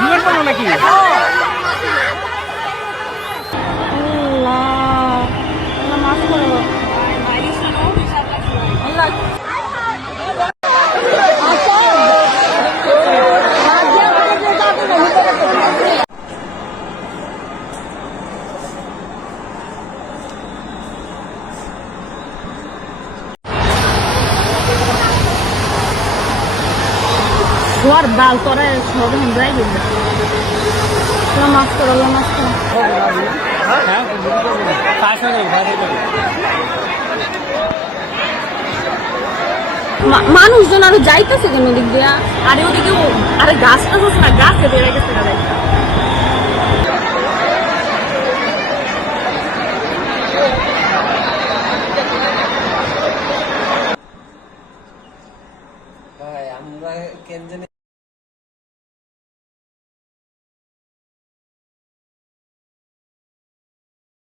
বিমান পানো নাকি? শোয়ার বাল তোরা সব করো আল্লাহ করো মানুষজন আরও যাইতেছে কেন দিক দিয়া? আরে ওদিকে আরে গাছ না, গাছে বেড়ে গেছে আমরা